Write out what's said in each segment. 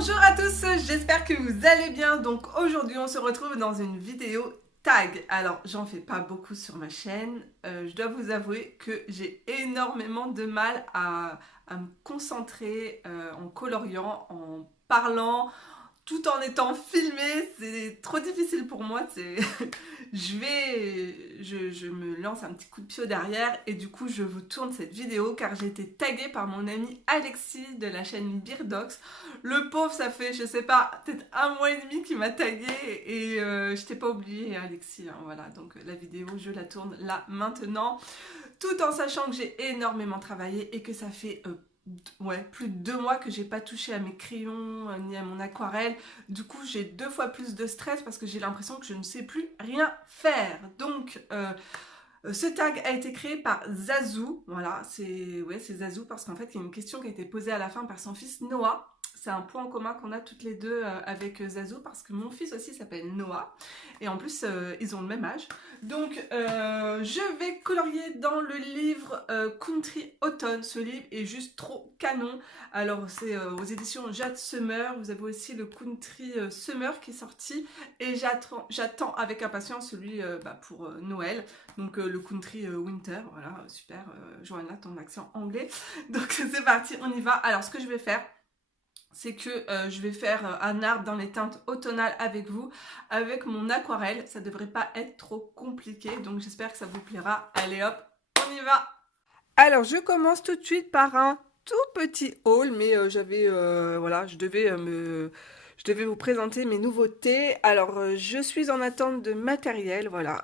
Bonjour à tous, j'espère que vous allez bien. Donc aujourd'hui on se retrouve dans une vidéo tag. Alors j'en fais pas beaucoup sur ma chaîne, je dois vous avouer que j'ai énormément de mal à me concentrer en coloriant, en parlant, tout en étant filmé. C'est trop difficile pour moi. Je me lance un petit coup de pied derrière et du coup je vous tourne cette vidéo car j'ai été taguée par mon ami Alexis de la chaîne Beardox. Le pauvre, ça fait, je sais pas, peut-être 1 mois et demi qu'il m'a taguée et je t'ai pas oublié Alexis, hein, voilà. Donc la vidéo, je la tourne là maintenant, tout en sachant que j'ai énormément travaillé et que ça fait plus de 2 mois que j'ai pas touché à mes crayons ni à mon aquarelle. Du coup, j'ai 2 fois plus de stress parce que j'ai l'impression que je ne sais plus rien faire. Donc, ce tag a été créé par Zazou. Voilà, c'est Zazou parce qu'en fait, il y a une question qui a été posée à la fin par son fils Noah. C'est un point en commun qu'on a toutes les deux avec Zazou parce que mon fils aussi s'appelle Noah. Et en plus, ils ont le même âge. Donc, je vais colorier dans le livre Country Autumn. Ce livre est juste trop canon. Alors, c'est aux éditions Jade Summer. Vous avez aussi le Country Summer qui est sorti. Et j'attends avec impatience celui pour Noël. Donc, le Country Winter. Voilà, super. Johanna, ton accent anglais. Donc, c'est parti, on y va. Alors, ce que je vais faire, c'est que je vais faire un arbre dans les teintes automnales avec vous, avec mon aquarelle. Ça devrait pas être trop compliqué, donc j'espère que ça vous plaira. Allez hop, on y va. Alors je commence tout de suite par un tout petit haul, mais voilà, je devais vous présenter mes nouveautés. Alors je suis en attente de matériel, voilà,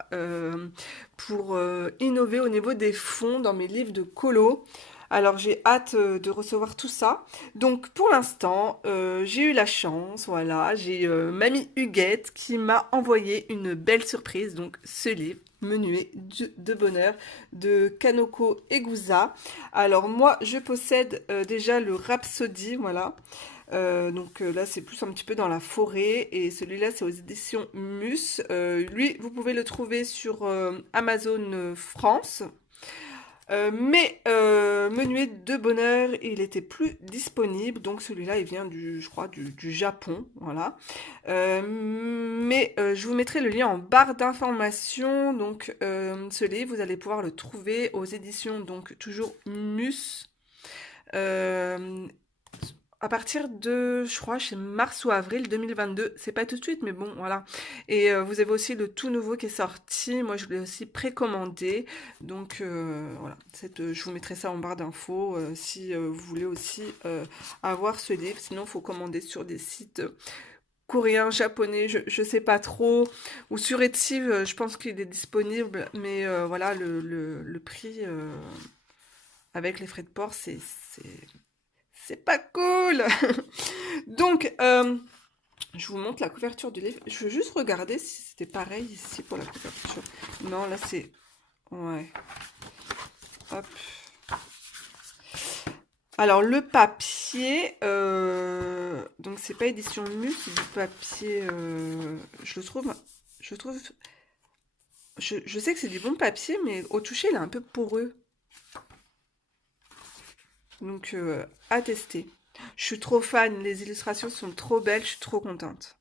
pour innover au niveau des fonds dans mes livres de colo. Alors j'ai hâte de recevoir tout ça. Donc pour l'instant, j'ai eu la chance, voilà, j'ai Mamie Huguette qui m'a envoyé une belle surprise, donc ce livre, Menuet de bonheur, de Kanoko Egusa. Alors moi, je possède déjà le Rhapsody, voilà. Là, c'est plus un petit peu dans la forêt, et celui-là, c'est aux éditions Mus. Lui, vous pouvez le trouver sur Amazon France. Menuet de bonheur, il était plus disponible, donc celui-là il vient je crois du Japon, voilà. Je vous mettrai le lien en barre d'information. Donc ce livre, vous allez pouvoir le trouver aux éditions, donc toujours Mus. Euh, à partir de, je crois, chez mars ou avril 2022. C'est pas tout de suite, mais bon, voilà. Et vous avez aussi le tout nouveau qui est sorti. Moi, je l'ai aussi précommandé. Donc, voilà. Je vous mettrai ça en barre d'infos si vous voulez aussi avoir ce livre. Sinon, il faut commander sur des sites coréens, japonais, je sais pas trop. Ou sur Etsy, je pense qu'il est disponible. Mais voilà, le prix avec les frais de port, c'est pas cool. Donc, je vous montre la couverture du livre. Je veux juste regarder si c'était pareil ici pour la couverture. Non, là c'est... Ouais. Hop. Alors, le papier... Donc, c'est pas édition Mus, c'est du papier... Je le trouve... Je trouve... Je sais que c'est du bon papier, mais au toucher, il est un peu poreux. Donc, à tester. Je suis trop fan, les illustrations sont trop belles, je suis trop contente.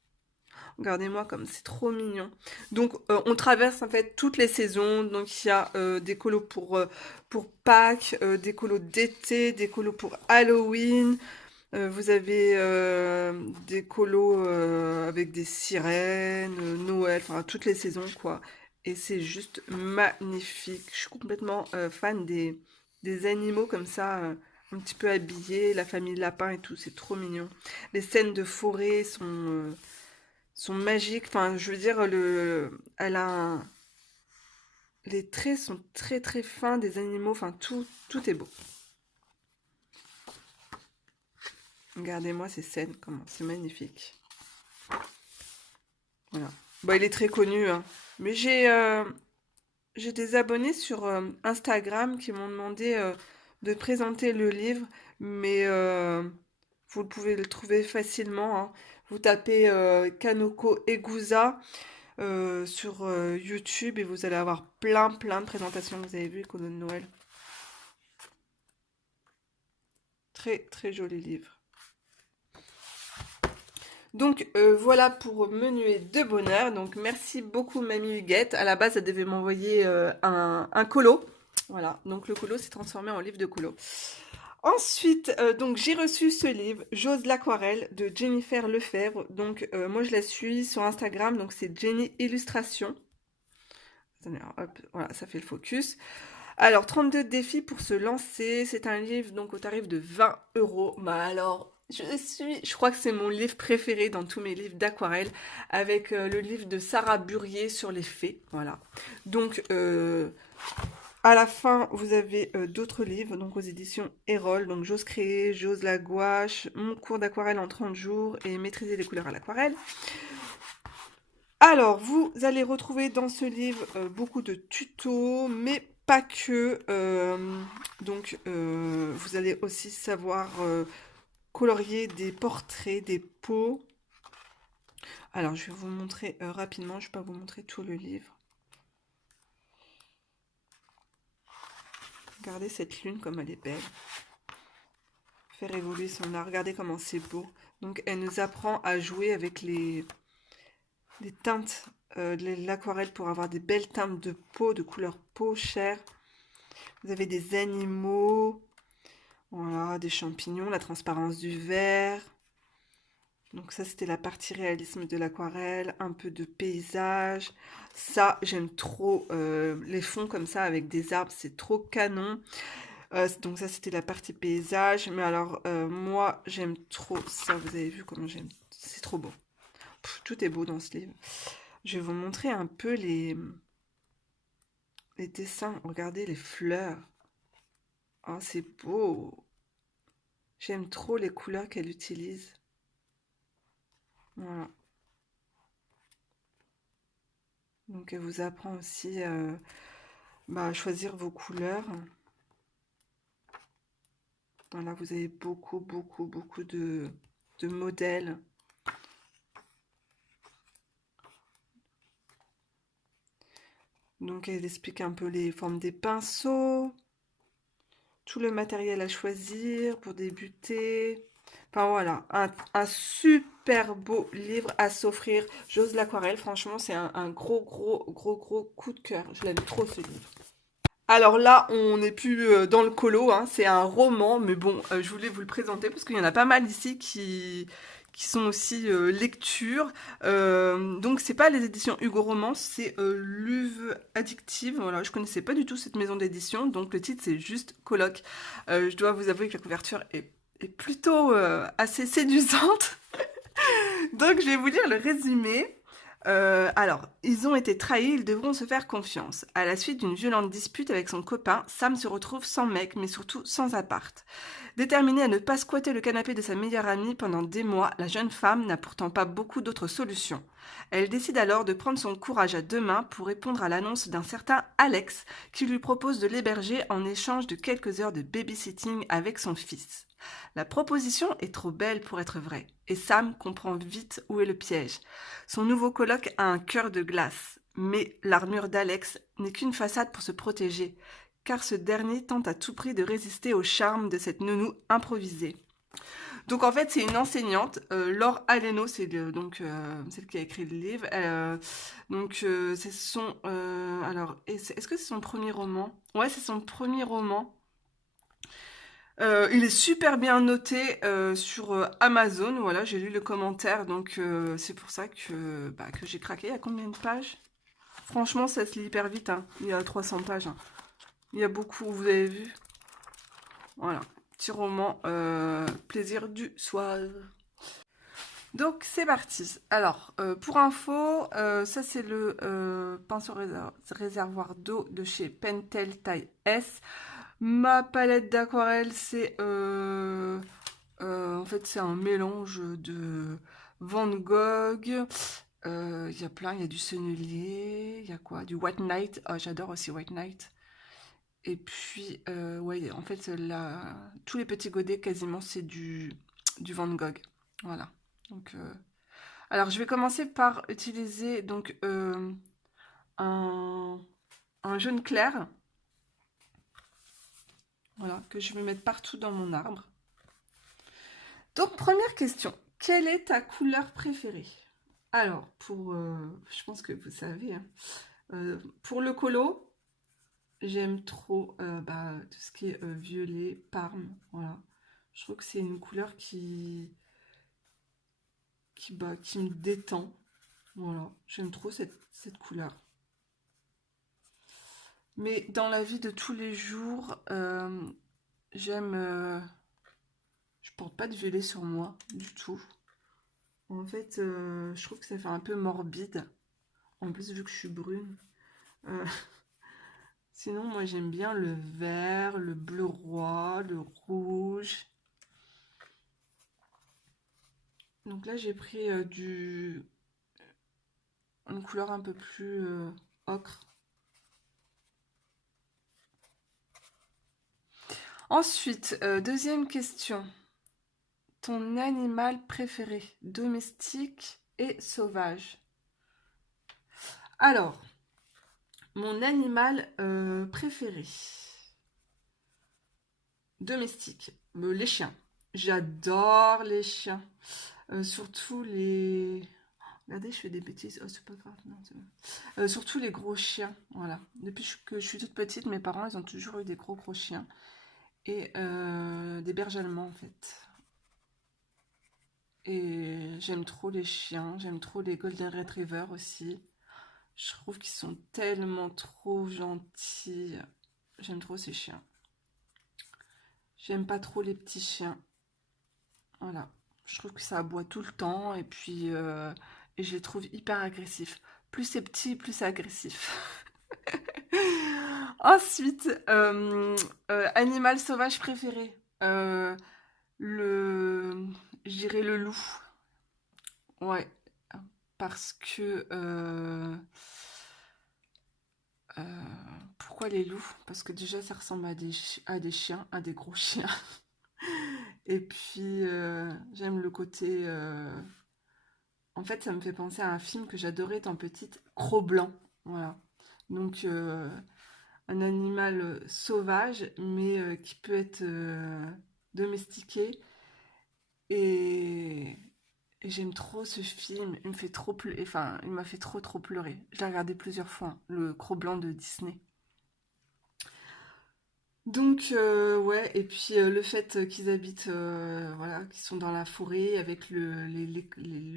Regardez-moi comme c'est trop mignon. Donc, on traverse en fait toutes les saisons. Donc, il y a des colos pour Pâques, des colos d'été, des colos pour Halloween. Vous avez des colos avec des sirènes, Noël, enfin toutes les saisons quoi. Et c'est juste magnifique. Je suis complètement fan des animaux comme ça, un petit peu habillés, la famille lapin et tout, c'est trop mignon. Les scènes de forêt sont magiques. Enfin, je veux dire, elle a les traits sont très très fins des animaux. Enfin, tout est beau. Regardez-moi ces scènes, comment c'est magnifique. Voilà. Bon, il est très connu, hein. Mais j'ai des abonnés sur Instagram qui m'ont demandé de présenter le livre, mais vous pouvez le trouver facilement, hein. Vous tapez Kanoko Egusa sur YouTube et vous allez avoir plein de présentations. Vous avez vu, cadeau de Noël. Très joli livre. Donc voilà pour me nuer de bonheur. Donc merci beaucoup Mamie Huguette. À la base, elle devait m'envoyer un colo. Voilà, donc le colo s'est transformé en livre de colo. Ensuite, donc j'ai reçu ce livre, J'ose l'aquarelle, de Jennifer Lefebvre. Donc moi je la suis sur Instagram, donc c'est Jenny Illustration. Attendez, alors, hop, voilà, ça fait le focus. Alors, 32 défis pour se lancer. C'est un livre donc au tarif de 20 euros. Bah alors, je crois que c'est mon livre préféré dans tous mes livres d'aquarelle, avec le livre de Sarah Burier sur les fées. Voilà. Donc, à la fin, vous avez d'autres livres, donc aux éditions Erol. Donc, J'ose créer, J'ose la gouache, Mon cours d'aquarelle en 30 jours et Maîtriser les couleurs à l'aquarelle. Alors, vous allez retrouver dans ce livre beaucoup de tutos, mais pas que. Donc, vous allez aussi savoir colorier des portraits, des peaux. Alors, je vais vous montrer rapidement. Je ne vais pas vous montrer tout le livre. Regardez cette lune comme elle est belle. Faire évoluer son art. Regardez comment c'est beau. Donc, elle nous apprend à jouer avec les teintes de l'aquarelle pour avoir des belles teintes de peau, de couleur peau chair. Vous avez des animaux, voilà, des champignons, la transparence du verre. Donc ça, c'était la partie réalisme de l'aquarelle, un peu de paysage. Ça, j'aime trop les fonds comme ça avec des arbres, c'est trop canon. Donc ça, c'était la partie paysage. Mais alors, moi, j'aime trop ça. Vous avez vu comment j'aime. C'est trop beau. Tout est beau dans ce livre. Je vais vous montrer un peu les dessins. Regardez les fleurs. Oh, c'est beau. J'aime trop les couleurs qu'elle utilise. Voilà. Donc elle vous apprend aussi à choisir vos couleurs. Voilà, vous avez beaucoup de modèles. Donc elle explique un peu les formes des pinceaux, tout le matériel à choisir pour débuter. Enfin voilà, un super beau livre à s'offrir. J'ose l'aquarelle, franchement c'est un gros coup de cœur. Je l'aime trop ce livre. Alors là, on n'est plus dans le colo, hein, c'est un roman, mais bon, je voulais vous le présenter parce qu'il y en a pas mal ici qui sont aussi lecture. Donc c'est pas les éditions Hugo Romance, c'est L'Uve Addictive. Voilà, je connaissais pas du tout cette maison d'édition, donc le titre c'est juste Coloc. Je dois vous avouer que la couverture est plutôt assez séduisante. Donc je vais vous lire le résumé. Alors, ils ont été trahis, ils devront se faire confiance. À la suite d'une violente dispute avec son copain, Sam se retrouve sans mec, mais surtout sans appart. Déterminée à ne pas squatter le canapé de sa meilleure amie pendant des mois, la jeune femme n'a pourtant pas beaucoup d'autres solutions. Elle décide alors de prendre son courage à deux mains pour répondre à l'annonce d'un certain Alex qui lui propose de l'héberger en échange de quelques heures de babysitting avec son fils. La proposition est trop belle pour être vraie, et Sam comprend vite où est le piège. Son nouveau coloc a un cœur de glace, mais l'armure d'Alex n'est qu'une façade pour se protéger, car ce dernier tente à tout prix de résister au charme de cette nounou improvisée. Donc en fait c'est une enseignante, Laure Aleno, c'est donc celle qui a écrit le livre. C'est son alors est-ce que c'est son premier roman? Ouais, c'est son premier roman. Il est super bien noté sur Amazon. Voilà, j'ai lu le commentaire, donc c'est pour ça que j'ai craqué. Il y a combien de pages? Franchement, ça se lit hyper vite, hein. Il y a 300 pages, hein. Il y a beaucoup, vous avez vu. Voilà, petit roman, plaisir du soir. Donc c'est parti. Alors, pour info, ça c'est le pinceau réservoir d'eau de chez Pentel taille S. Ma palette d'aquarelle, c'est en fait c'est un mélange de Van Gogh. Il y a plein, il y a du Sennelier, il y a quoi? Du White Knight. Oh, j'adore aussi White Knight. Et puis, ouais, en fait, tous les petits godets, quasiment, c'est du Van Gogh. Voilà. Donc, alors, je vais commencer par utiliser donc un jaune clair. Voilà, que je vais mettre partout dans mon arbre. Donc, première question. quelle est ta couleur préférée? Alors, je pense que vous savez, hein. Pour le colo, j'aime trop tout ce qui est violet, parme, voilà. Je trouve que c'est une couleur qui me détend. Voilà, j'aime trop cette couleur. Mais dans la vie de tous les jours, j'aime... je porte pas de violet sur moi, du tout. En fait, je trouve que ça fait un peu morbide. En plus, vu que je suis brune. Euh, Sinon, moi, j'aime bien le vert, le bleu roi, le rouge. Donc là, j'ai pris une couleur un peu plus ocre. Ensuite, deuxième question. Ton animal préféré, domestique et sauvage? Alors, mon animal préféré, domestique, les chiens. J'adore les chiens. Surtout les... Regardez, je fais des bêtises. Oh, c'est pas grave. Non, surtout les gros chiens. Voilà. Depuis que je suis toute petite, mes parents, ils ont toujours eu des gros chiens. Et des berges allemands, en fait. Et j'aime trop les chiens. J'aime trop les Golden Retriever aussi. Je trouve qu'ils sont tellement trop gentils. J'aime trop ces chiens. J'aime pas trop les petits chiens. Voilà. Je trouve que ça aboie tout le temps. Et puis... et je les trouve hyper agressifs. Plus c'est petit, plus c'est agressif. Ensuite, animal sauvage préféré. Le... Je dirais le loup. Ouais. Parce que... euh, pourquoi les loups? Parce que déjà, ça ressemble à des chiens, à des gros chiens. Et puis, j'aime le côté... En fait, ça me fait penser à un film que j'adorais étant petite, Cro-Blanc. Voilà. Donc, un animal sauvage, mais qui peut être domestiqué. Et, et j'aime trop ce film. Il me fait trop pleurer. Enfin, il m'a fait trop pleurer. Je l'ai regardé plusieurs fois, hein, le Cro-Blanc de Disney. Donc, ouais, et puis le fait qu'ils habitent, voilà, qu'ils sont dans la forêt avec le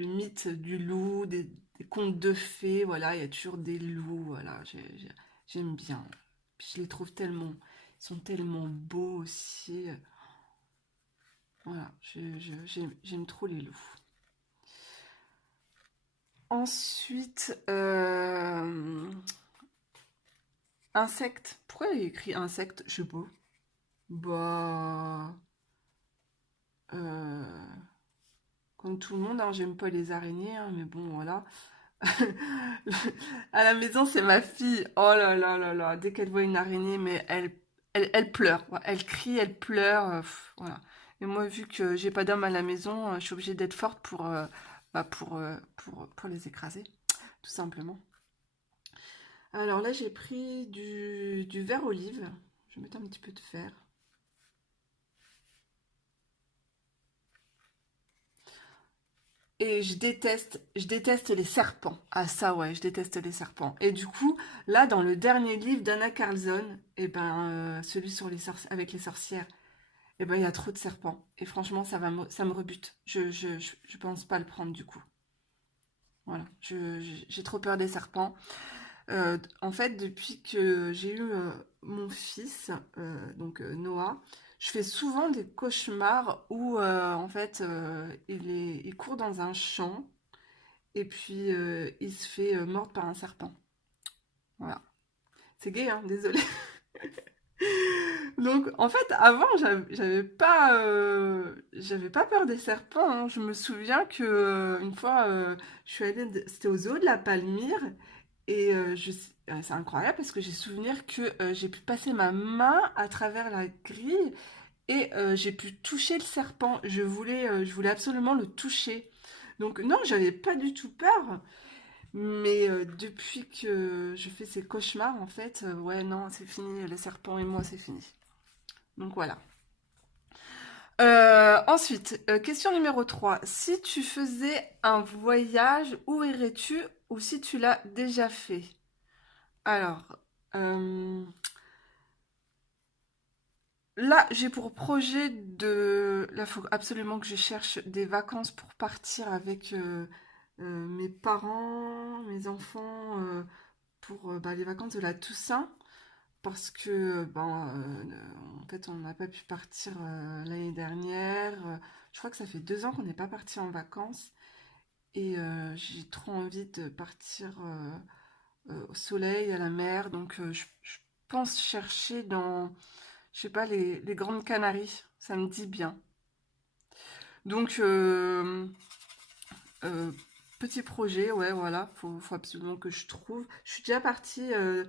mythe du loup, des contes de fées, voilà, il y a toujours des loups, voilà, j'aime bien. Puis je les trouve tellement, ils sont tellement beaux aussi. Voilà, j'aime trop les loups. Ensuite, insectes. Pourquoi il y a écrit insectes? Je sais pas. Bah, euh, comme tout le monde, hein, j'aime pas les araignées, hein, mais bon, voilà. À la maison, c'est ma fille. Oh là là là là, dès qu'elle voit une araignée, mais elle pleure. Ouais, elle crie, elle pleure. Voilà. Et moi, vu que j'ai pas d'homme à la maison, je suis obligée d'être forte pour les écraser, tout simplement. Alors là, j'ai pris du vert olive. Je vais mettre un petit peu de vert. Et je déteste les serpents. Ah ça ouais, je déteste les serpents. Et du coup, là dans le dernier livre d'Anna Carlson, et ben celui sur avec les sorcières, et ben il y a trop de serpents. Et franchement, ça me rebute. Je pense pas le prendre du coup. Voilà, j'ai trop peur des serpents. En fait, depuis que j'ai eu mon fils, Noah, je fais souvent des cauchemars où en fait il court dans un champ et puis il se fait mordre par un serpent. Voilà. C'est gay, hein, désolé. Donc en fait, avant, j'avais pas peur des serpents, hein. Je me souviens que une fois, je suis allée, c'était au zoo de la Palmyre, et c'est incroyable parce que j'ai souvenir que j'ai pu passer ma main à travers la grille et j'ai pu toucher le serpent. Je voulais absolument le toucher. Donc non, j'avais pas du tout peur. Mais depuis que je fais ces cauchemars, en fait, ouais, non, c'est fini. Les serpents et moi, c'est fini. Donc voilà. Ensuite, question numéro 3. Si tu faisais un voyage, où irais-tu ou si tu l'as déjà fait? Alors, euh, là, j'ai pour projet de... Là, il faut absolument que je cherche des vacances pour partir avec mes parents, mes enfants, pour bah, les vacances de la Toussaint. Parce que, ben, en fait, on n'a pas pu partir l'année dernière. Je crois que ça fait 2 ans qu'on n'est pas parti en vacances. Et j'ai trop envie de partir au soleil, à la mer. Donc, je pense chercher dans, je sais pas, les Grandes Canaries. Ça me dit bien. Donc, euh, petit projet, ouais, voilà. Faut absolument que je trouve. Je suis déjà partie euh,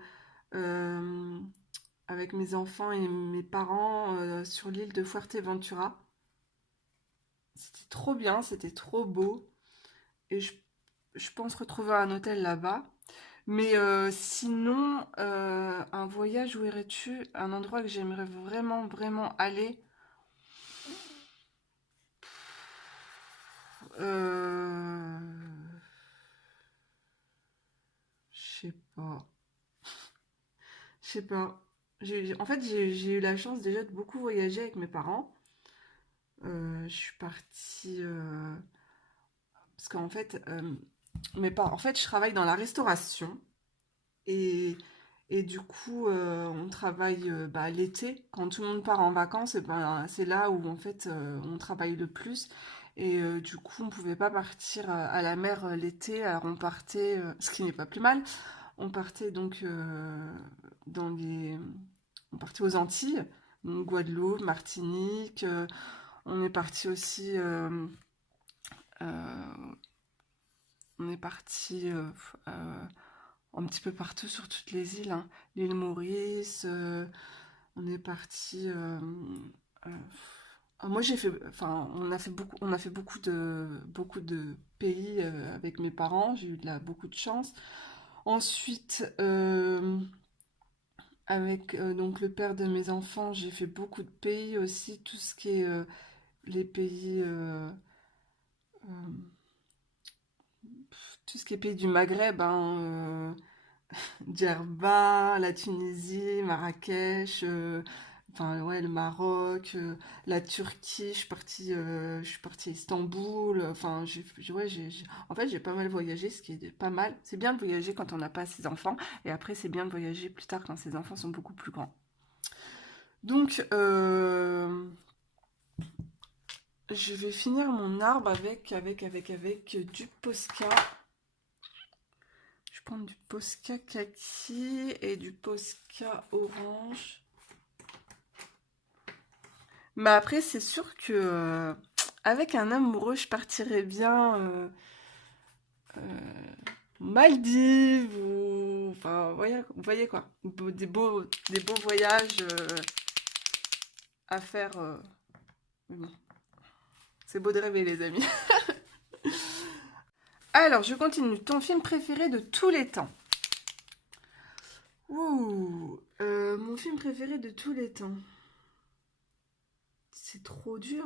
avec mes enfants et mes parents sur l'île de Fuerteventura. C'était trop bien, c'était trop beau. Et je pense retrouver un hôtel là-bas. Mais sinon, un voyage, où irais-tu? Un endroit que j'aimerais vraiment, vraiment aller. Euh, je sais pas. Je sais pas. En fait, j'ai eu la chance déjà de beaucoup voyager avec mes parents. Je suis partie... parce qu'en fait, en fait, je travaille dans la restauration. Et, et du coup, on travaille bah, l'été. Quand tout le monde part en vacances, et ben, c'est là où en fait on travaille le plus. Et du coup, on pouvait pas partir à la mer l'été. Alors on partait, ce qui n'est pas plus mal. On partait donc dans les, on partait aux Antilles, donc Guadeloupe, Martinique. On est parti aussi, euh, on est parti un petit peu partout sur toutes les îles, hein. L'île Maurice, on est parti. Euh, Moi j'ai fait, enfin on a fait beaucoup de pays avec mes parents. J'ai eu beaucoup de chance. Ensuite, avec donc le père de mes enfants, j'ai fait beaucoup de pays aussi, tout ce qui est les pays, euh, tout ce qui est pays du Maghreb, hein, Djerba, la Tunisie, Marrakech, enfin ouais, le Maroc, la Turquie, je suis partie à Istanbul, enfin ouais, en fait j'ai pas mal voyagé, ce qui est pas mal. C'est bien de voyager quand on n'a pas ses enfants, et après c'est bien de voyager plus tard quand ses enfants sont beaucoup plus grands. Donc je vais finir mon arbre avec du Posca. Je vais prendre du Posca kaki et du Posca orange. Mais après, c'est sûr que avec un amoureux, je partirais bien euh, Maldives ou enfin, vous voyez quoi, des beaux voyages à faire. Mais bon, c'est beau de rêver, les amis. Alors, je continue. Ton film préféré de tous les temps? Ouh, mon film préféré de tous les temps. C'est trop dur.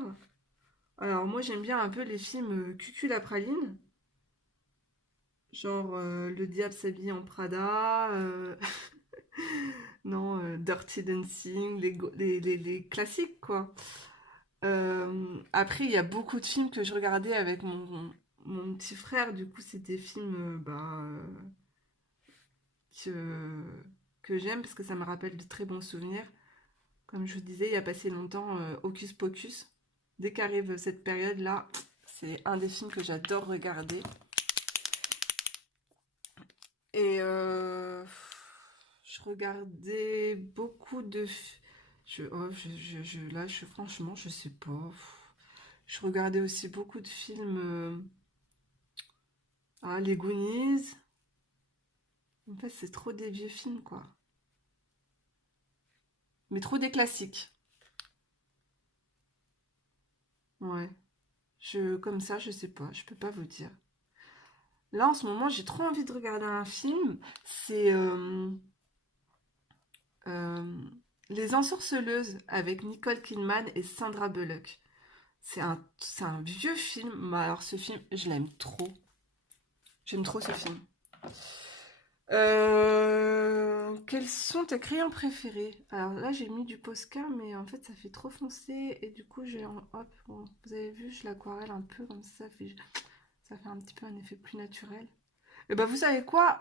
Alors, moi, j'aime bien un peu les films Cucu la praline. Genre Le diable s'habille en Prada, non, Dirty Dancing, les classiques quoi. Après, il y a beaucoup de films que je regardais avec mon petit frère, du coup, c'est des films que, que j'aime parce que ça me rappelle de très bons souvenirs. Comme je vous disais, il y a pas si longtemps, Hocus Pocus. Dès qu'arrive cette période-là, c'est un des films que j'adore regarder. Et je regardais beaucoup de... là, franchement, je sais pas. Je regardais aussi beaucoup de films. Les Goonies. En fait, c'est trop des vieux films, quoi. Mais trop des classiques. Ouais. Comme ça, je sais pas. Je peux pas vous dire. Là, en ce moment, j'ai trop envie de regarder un film. C'est euh, Les Ensorceleuses avec Nicole Kidman et Sandra Bullock. C'est un vieux film, mais alors ce film, je l'aime trop. J'aime trop ce film. Quels sont tes crayons préférés? Alors là, j'ai mis du Posca, mais en fait, ça fait trop foncé. Et du coup, hop, bon, vous avez vu, je l'aquarelle un peu comme ça fait un petit peu un effet plus naturel. Et bah, vous savez quoi?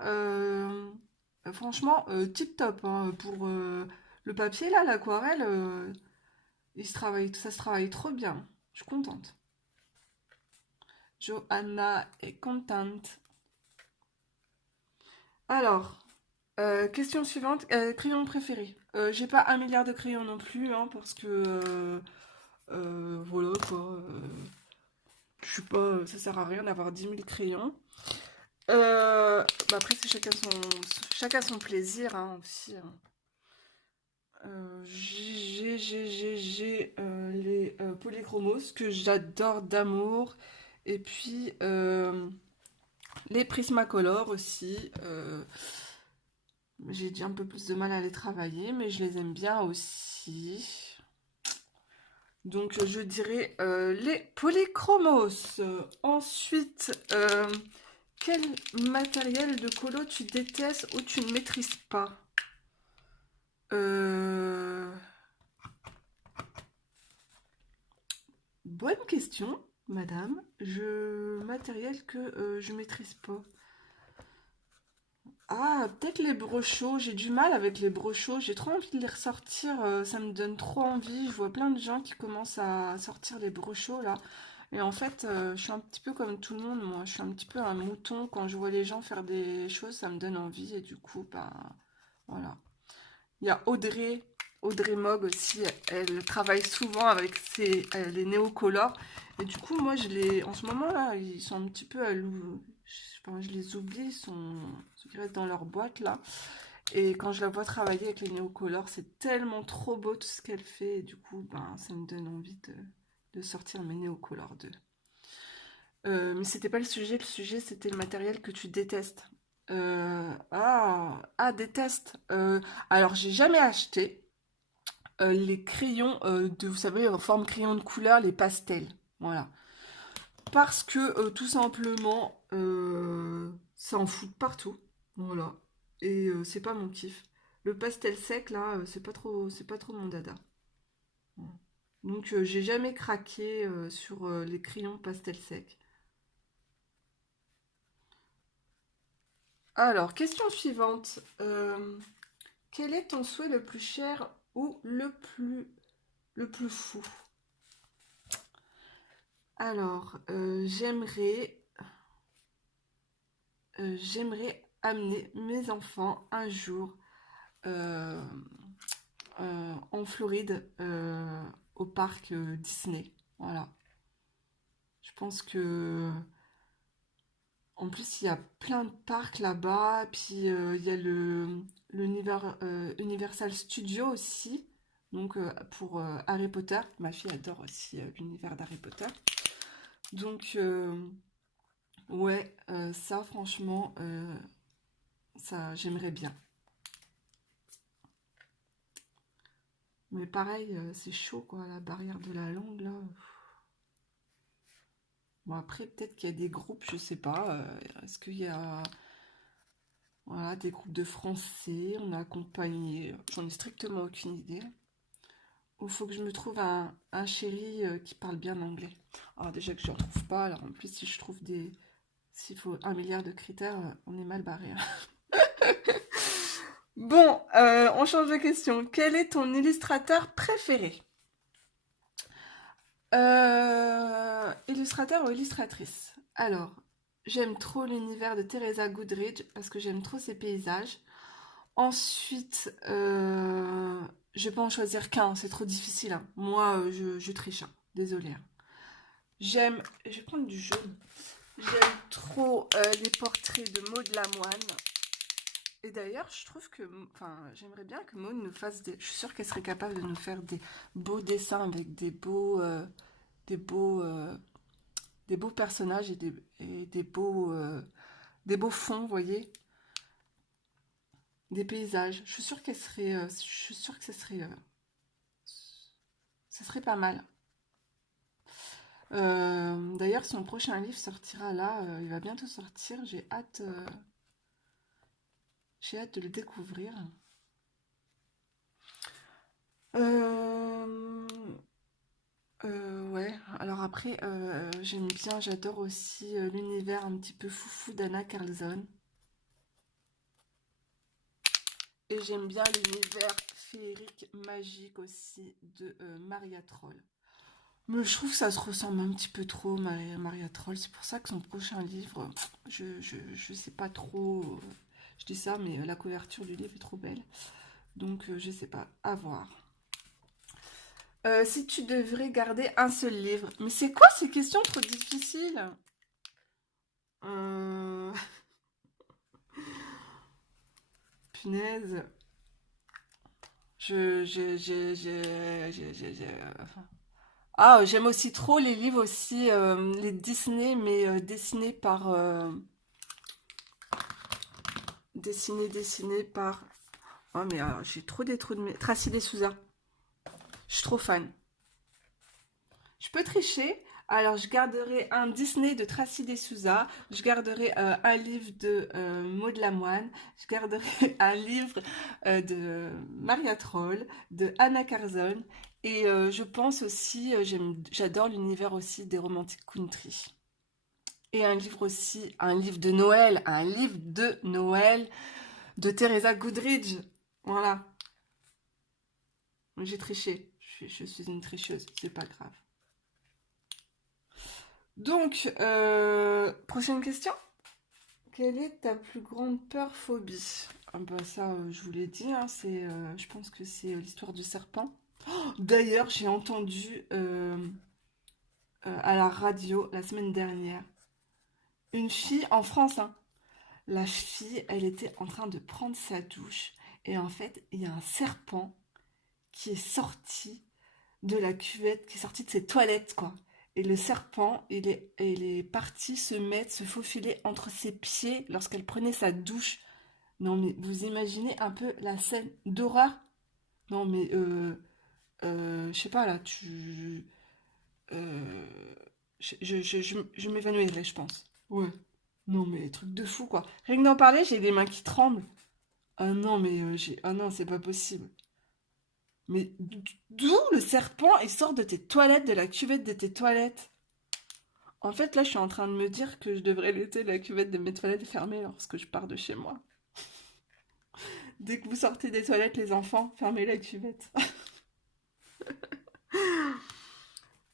Franchement, tip top, hein, pour le papier, là, l'aquarelle, ça se travaille trop bien. Je suis contente. Johanna est contente. Alors, question suivante, crayon préféré. J'ai pas un milliard de crayons non plus, hein, parce que voilà quoi. Je suis pas, ça sert à rien d'avoir 10 000 crayons. Bah après, c'est chacun son plaisir hein, aussi. Hein. J'ai les polychromos que j'adore d'amour. Et puis les Prismacolor aussi. J'ai déjà un peu plus de mal à les travailler, mais je les aime bien aussi. Donc je dirais les polychromos. Ensuite, quel matériel de colo tu détestes ou tu ne maîtrises pas? Bonne question, madame. Matériel que je maîtrise pas. Ah, peut-être les brochos. J'ai du mal avec les brochos. J'ai trop envie de les ressortir. Ça me donne trop envie. Je vois plein de gens qui commencent à sortir les brochos là. Et en fait, je suis un petit peu comme tout le monde, moi. Je suis un petit peu un mouton. Quand je vois les gens faire des choses, ça me donne envie. Et du coup, bah, voilà. Il y a Audrey Mogg aussi. Elle travaille souvent avec les néocolores. Et du coup, moi, en ce moment là, ils sont un petit peu à l'eau. Enfin, je les oublie, ceux qui restent dans leur boîte là. Et quand je la vois travailler avec les néocolores, c'est tellement trop beau tout ce qu'elle fait. Et du coup, ben, ça me donne envie de sortir mes néocolores 2. Mais c'était pas le sujet c'était le matériel que tu détestes. Déteste. Alors, j'ai jamais acheté les crayons vous savez, en forme crayon de couleur, les pastels. Voilà. Parce que tout simplement, ça en fout de partout. Voilà. Et c'est pas mon kiff. Le pastel sec, là, c'est pas trop mon dada. Voilà. Donc, j'ai jamais craqué sur les crayons pastel sec. Alors, question suivante. Quel est ton souhait le plus cher ou le plus fou? Alors, j'aimerais amener mes enfants un jour euh, en Floride au parc Disney. Voilà. Je pense que en plus il y a plein de parcs là-bas, puis il y a Universal Studio aussi. Donc pour Harry Potter, ma fille adore aussi l'univers d'Harry Potter. Donc ouais, ça franchement, ça j'aimerais bien. Mais pareil, c'est chaud quoi, la barrière de la langue là. Bon après peut-être qu'il y a des groupes, je sais pas. Est-ce qu'il y a voilà, des groupes de français, on a accompagné, j'en ai strictement aucune idée. Ou faut que je me trouve un chéri qui parle bien anglais. Alors déjà que je n'en trouve pas, alors en plus si je trouve s'il faut un milliard de critères, on est mal barré. Hein. Bon, on change de question. Quel est ton illustrateur préféré? Illustrateur ou illustratrice? Alors, j'aime trop l'univers de Teresa Goodridge parce que j'aime trop ses paysages. Ensuite, je vais pas en choisir qu'un, c'est trop difficile. Hein. Moi, je triche. Hein. Désolée. Hein. Je vais prendre du jaune. J'aime trop les portraits de Maud Lamoine. Et d'ailleurs, je trouve que, enfin, j'aimerais bien que Maud nous fasse des. Je suis sûre qu'elle serait capable de nous faire des beaux dessins avec des beaux, euh, des beaux personnages et des beaux fonds, vous voyez, des paysages. Je suis sûre qu'elle serait, je suis sûre que ça serait pas mal. D'ailleurs, son prochain livre sortira là, il va bientôt sortir. J'ai hâte de le découvrir. Euh, ouais, alors après, j'adore aussi l'univers un petit peu foufou d'Anna Carlson. Et j'aime bien l'univers féerique, magique aussi de Maria Troll. Mais je trouve que ça se ressemble un petit peu trop, Maria Troll. C'est pour ça que son prochain livre, je sais pas trop. Je dis ça, mais la couverture du livre est trop belle. Donc, je sais pas. À voir. Si tu devrais garder un seul livre. Mais c'est quoi ces questions trop difficiles? Euh... Punaise. Ah, j'aime aussi trop les livres aussi, les Disney, mais dessinés par... dessinés par... Oh, mais alors, j'ai trop des trous de... Tracy Souza. Je suis trop fan. Je peux tricher. Alors, je garderai un Disney de Tracy Souza. Je garderai un livre de Maud Lamoine. Je garderai un livre de Maria Troll, de Anna Carlson. Et je pense aussi, j'adore l'univers aussi des romantiques country. Et un livre aussi, un livre de Noël de Teresa Goodridge. Voilà. J'ai triché. Je suis une tricheuse, c'est pas grave. Donc, prochaine question. Quelle est ta plus grande peur, phobie? Ah bah ça, je vous l'ai dit, hein, je pense que c'est l'histoire du serpent. Oh, d'ailleurs, j'ai entendu à la radio la semaine dernière une fille en France, hein. La fille, elle était en train de prendre sa douche et en fait, il y a un serpent qui est sorti de la cuvette, qui est sorti de ses toilettes, quoi. Et le serpent, il est parti se faufiler entre ses pieds lorsqu'elle prenait sa douche. Non, mais vous imaginez un peu la scène d'horreur? Non, mais, je sais pas, là, euh, je m'évanouirais, je pense. Ouais. Non, mais truc de fou, quoi. Rien que d'en parler, j'ai les mains qui tremblent. Ah non, mais ah non, c'est pas possible. Mais d'où le serpent il sort de tes toilettes, de la cuvette de tes toilettes? En fait, là, je suis en train de me dire que je devrais laisser la cuvette de mes toilettes fermée lorsque je pars de chez moi. Dès que vous sortez des toilettes, les enfants, fermez la cuvette.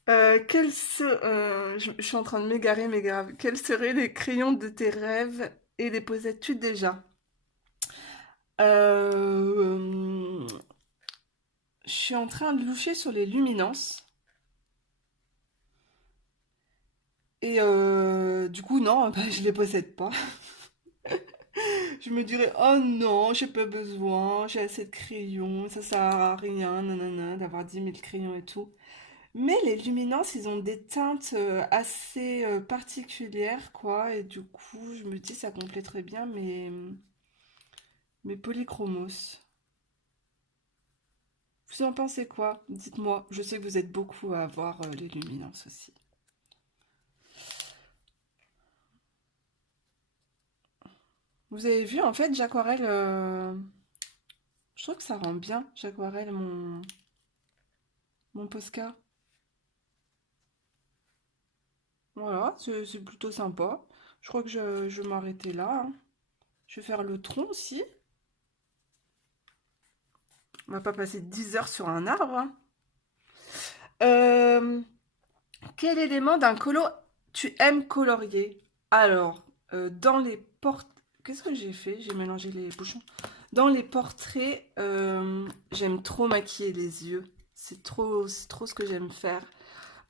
Je suis en train de m'égarer, mais grave. Quels seraient les crayons de tes rêves et les possèdes-tu déjà? Euh, je suis en train de loucher sur les luminances. Et du coup, non, bah, je les possède pas. Je me dirais, oh non, j'ai pas besoin, j'ai assez de crayons, ça sert à rien, nanana, d'avoir 10 000 crayons et tout. Mais les luminances, ils ont des teintes assez particulières, quoi, et du coup, je me dis, ça compléterait bien mes polychromos. Vous en pensez quoi? Dites-moi, je sais que vous êtes beaucoup à avoir les luminances aussi. Vous avez vu, en fait, j'aquarelle, je trouve que ça rend bien, j'aquarelle mon Posca. Voilà, c'est plutôt sympa. Je crois que je vais m'arrêter là, hein. Je vais faire le tronc aussi. On va pas passer 10 heures sur un arbre, hein. Euh, quel élément d'un colo tu aimes colorier? Alors, dans les portraits... Qu'est-ce que j'ai fait? J'ai mélangé les bouchons. Dans les portraits, j'aime trop maquiller les yeux. C'est trop ce que j'aime faire.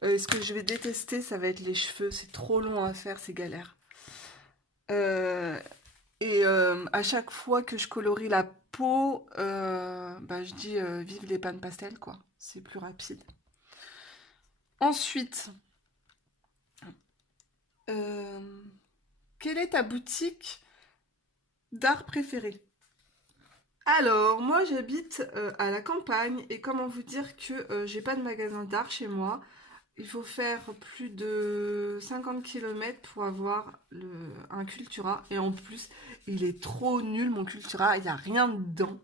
Ce que je vais détester, ça va être les cheveux. C'est trop long à faire, c'est galère. Euh, et à chaque fois que je colorie la peau, bah, je dis vive les pannes pastel, quoi. C'est plus rapide. Ensuite, euh, quelle est ta boutique d'art préférée? Alors, moi j'habite à la campagne et comment vous dire que j'ai pas de magasin d'art chez moi il faut faire plus de 50 km pour avoir un Cultura. Et en plus, il est trop nul, mon Cultura. Il n'y a rien dedans.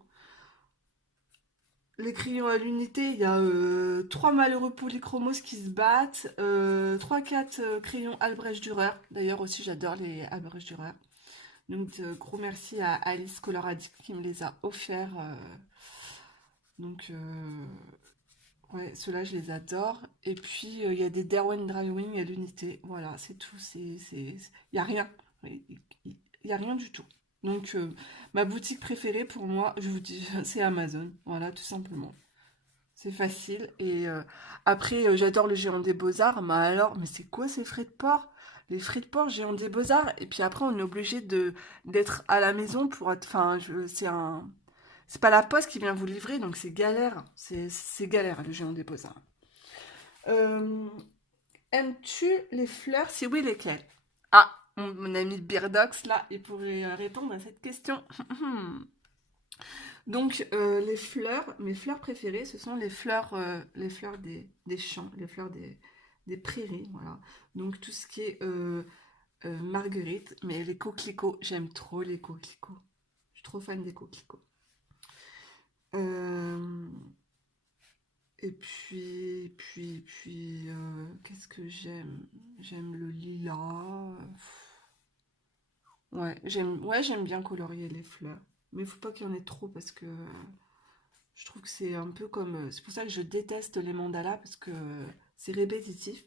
Les crayons à l'unité, il y a 3 malheureux polychromos qui se battent. 3-4 crayons Albrecht Dürer. D'ailleurs aussi, j'adore les Albrecht Dürer. Donc, gros merci à Alice Color Addict qui me les a offerts. Donc, ouais, ceux-là, je les adore. Et puis, il y a des Derwent Drawing à l'unité. Voilà, c'est tout. Il n'y a rien. Il n'y a rien du tout. Donc, ma boutique préférée pour moi, je vous dis, c'est Amazon. Voilà, tout simplement. C'est facile. Et après, j'adore le Géant des Beaux-Arts. Mais alors, mais c'est quoi ces frais de port? Les frais de port, Géant des Beaux-Arts. Et puis après, on est obligé d'être à la maison pour être. Enfin, c'est un. C'est pas la poste qui vient vous livrer, donc c'est galère. C'est galère, le Géant des Beaux-Arts. Euh, Aimes-tu les fleurs? Si oui, lesquelles? Ah, mon ami Birdox, là, il pourrait répondre à cette question. Donc, les fleurs, mes fleurs préférées, ce sont les fleurs des champs, les fleurs des prairies, voilà. Donc, tout ce qui est marguerite, mais les coquelicots, j'aime trop les coquelicots. Je suis trop fan des coquelicots. Euh, qu'est-ce que j'aime? J'aime le lilas. Ouais, j'aime bien colorier les fleurs. Mais il faut pas qu'il y en ait trop parce que je trouve que c'est un peu comme. C'est pour ça que je déteste les mandalas parce que c'est répétitif.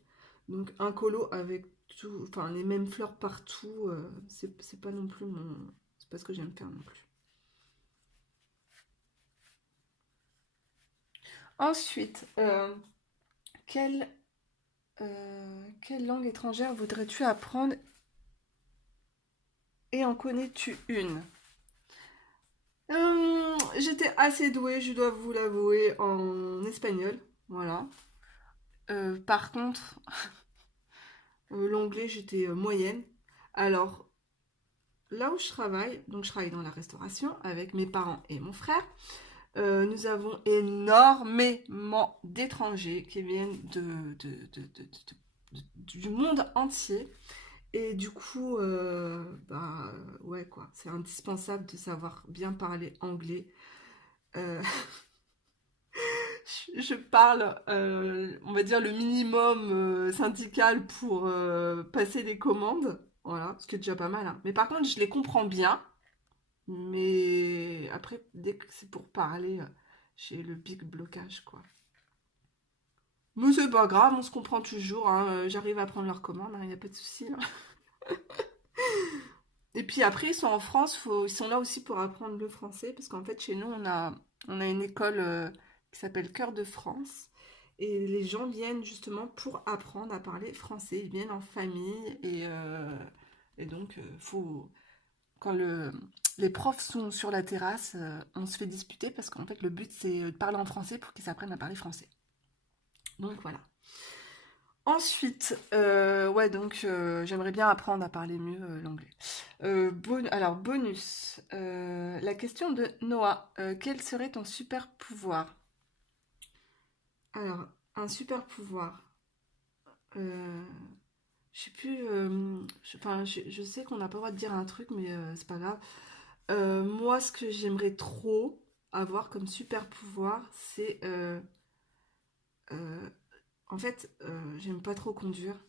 Donc un colo avec tout, enfin les mêmes fleurs partout, c'est pas non plus mon. C'est pas ce que j'aime faire non plus. Ensuite, quelle, quelle langue étrangère voudrais-tu apprendre et en connais-tu une? J'étais assez douée, je dois vous l'avouer, en espagnol. Voilà. Par contre, l'anglais, j'étais moyenne. Alors, là où je travaille, donc je travaille dans la restauration avec mes parents et mon frère, nous avons énormément d'étrangers qui viennent du monde entier. Et du coup, bah ouais quoi, c'est indispensable de savoir bien parler anglais. Euh, je parle, on va dire, le minimum syndical pour passer les commandes. Voilà, ce qui est déjà pas mal, hein. Mais par contre, je les comprends bien. Mais après, dès que c'est pour parler, j'ai le big blocage, quoi. Mais c'est pas grave, on se comprend toujours, hein. J'arrive à prendre leurs commandes, il n'y a pas de souci, hein. Et puis après, ils sont en France, ils sont là aussi pour apprendre le français, parce qu'en fait, chez nous, on a une école qui s'appelle Cœur de France. Et les gens viennent justement pour apprendre à parler français. Ils viennent en famille et donc, quand les profs sont sur la terrasse, on se fait disputer parce qu'en fait, le but, c'est de parler en français pour qu'ils apprennent à parler français. Donc voilà. Ensuite, ouais, donc j'aimerais bien apprendre à parler mieux l'anglais. Alors, bonus. La question de Noah. Quel serait ton super pouvoir? Alors, un super pouvoir. Euh, je sais plus. Enfin, je sais qu'on n'a pas le droit de dire un truc, mais c'est pas grave. Moi, ce que j'aimerais trop avoir comme super pouvoir, c'est euh, en fait, j'aime pas trop conduire,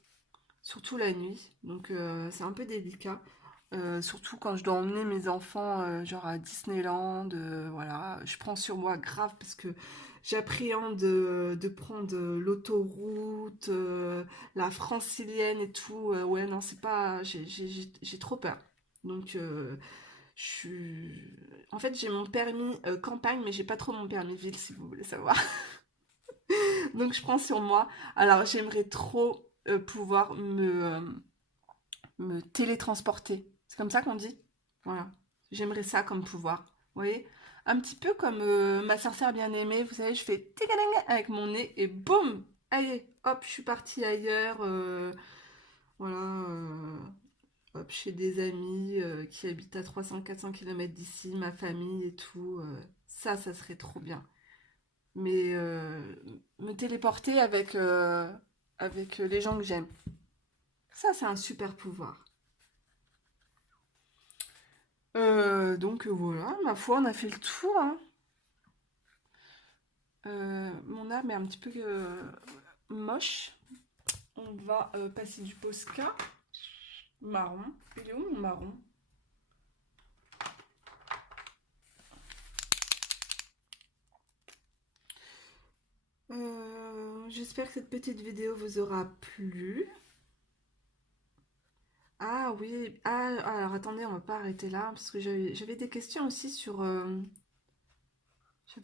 surtout la nuit, donc c'est un peu délicat. Surtout quand je dois emmener mes enfants genre à Disneyland, voilà, je prends sur moi grave parce que j'appréhende de prendre l'autoroute, la francilienne et tout. Ouais, non, c'est pas, j'ai trop peur. Donc je suis, en fait, j'ai mon permis campagne, mais j'ai pas trop mon permis ville, si vous voulez savoir. Donc je prends sur moi. Alors j'aimerais trop pouvoir me télétransporter. C'est comme ça qu'on dit? Voilà. J'aimerais ça comme pouvoir. Vous voyez? Un petit peu comme ma sorcière bien-aimée. Vous savez, je fais tigadang avec mon nez et boum! Allez, hop, je suis partie ailleurs. Voilà. Hop, chez des amis qui habitent à 300-400 km d'ici, ma famille et tout. Ça serait trop bien. Mais me téléporter avec avec les gens que j'aime. Ça, c'est un super pouvoir. Donc voilà, ma foi, on a fait le tour, hein. Mon âme est un petit peu moche. On va passer du Posca marron. Il est où mon marron? J'espère que cette petite vidéo vous aura plu. Ah oui, alors attendez, on va pas arrêter là, parce que j'avais des questions aussi sur... je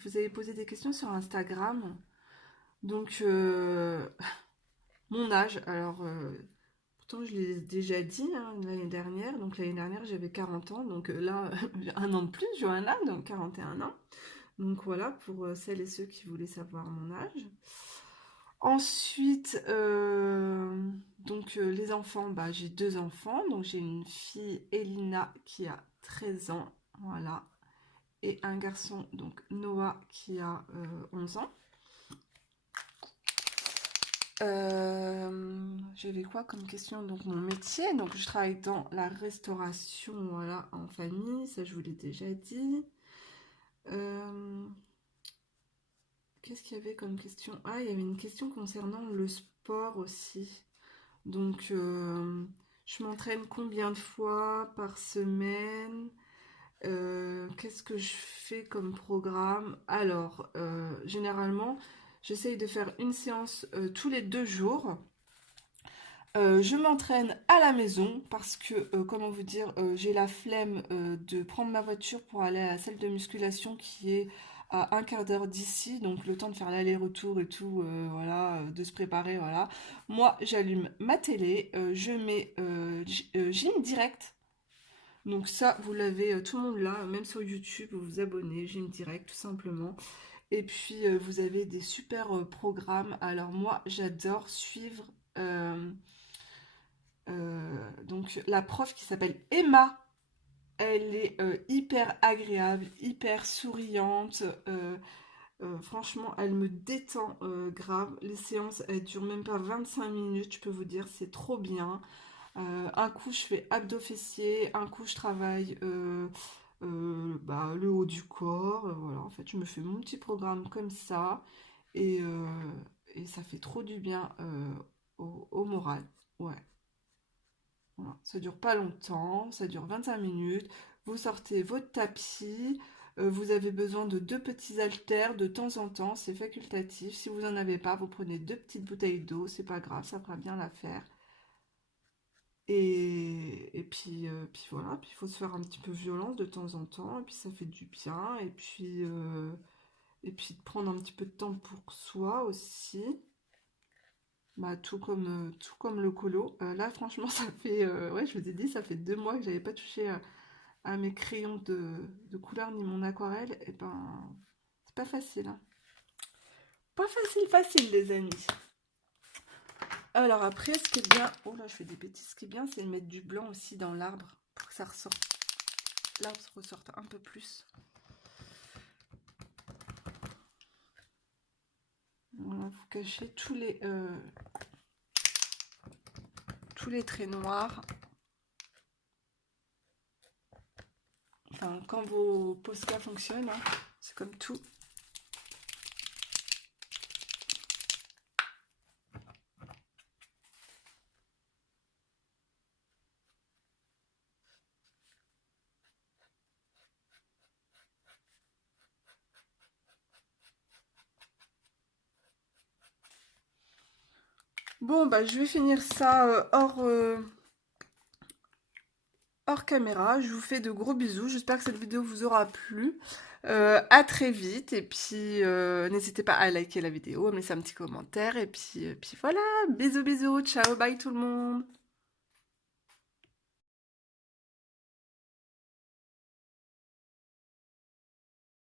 vous avais posé des questions sur Instagram. Donc, mon âge, alors, pourtant je l'ai déjà dit hein, l'année dernière. Donc l'année dernière j'avais 40 ans, donc là, j'ai un an de plus, Johanna, donc 41 ans. Donc voilà, pour celles et ceux qui voulaient savoir mon âge. Ensuite, donc les enfants, bah, j'ai 2 enfants. Donc j'ai une fille, Elina, qui a 13 ans, voilà. Et un garçon, donc Noah, qui a 11 ans. J'avais quoi comme question? Donc mon métier, donc je travaille dans la restauration, voilà, en famille, ça je vous l'ai déjà dit. Qu'est-ce qu'il y avait comme question? Ah, il y avait une question concernant le sport aussi. Donc, je m'entraîne combien de fois par semaine? Qu'est-ce que je fais comme programme? Alors, généralement, j'essaye de faire une séance tous les 2 jours. Je m'entraîne à la maison parce que, comment vous dire, j'ai la flemme de prendre ma voiture pour aller à la salle de musculation qui est à un quart d'heure d'ici, donc le temps de faire l'aller-retour et tout, voilà, de se préparer, voilà. Moi, j'allume ma télé, je mets Gym Direct. Donc ça, vous l'avez, tout le monde là, même sur YouTube, vous vous abonnez, Gym Direct, tout simplement. Et puis, vous avez des super programmes. Alors moi, j'adore suivre... donc la prof qui s'appelle Emma, elle est hyper agréable, hyper souriante. Franchement, elle me détend grave. Les séances, elles durent même pas 25 minutes, je peux vous dire, c'est trop bien. Un coup, je fais abdos fessiers, un coup, je travaille bah, le haut du corps. Voilà, en fait, je me fais mon petit programme comme ça. Et, euh, et ça fait trop du bien au moral. Ouais. Voilà. Ça dure pas longtemps, ça dure 25 minutes. Vous sortez votre tapis, vous avez besoin de 2 petits haltères de temps en temps, c'est facultatif. Si vous n'en avez pas, vous prenez 2 petites bouteilles d'eau, c'est pas grave, ça fera bien l'affaire. Et puis voilà, puis il faut se faire un petit peu violence de temps en temps, et puis ça fait du bien, et puis de prendre un petit peu de temps pour soi aussi. Bah, tout comme le colo. Là, franchement, ça fait, ouais, je vous ai dit, ça fait 2 mois que j'avais pas touché à mes crayons de couleur ni mon aquarelle. Et ben, c'est pas facile, hein. Pas facile, facile, les amis. Alors après, ce qui est bien... Oh là, je fais des bêtises. Ce qui est bien, c'est de mettre du blanc aussi dans l'arbre pour que ça ressorte. L'arbre se ressorte un peu plus. Voilà, vous cachez tous les traits noirs. Enfin, quand vos Posca fonctionnent, hein, c'est comme tout. Bon, bah, je vais finir ça hors caméra. Je vous fais de gros bisous. J'espère que cette vidéo vous aura plu. À très vite. Et puis, n'hésitez pas à liker la vidéo, à me laisser un petit commentaire. Et puis voilà. Bisous, bisous. Ciao, bye tout le monde.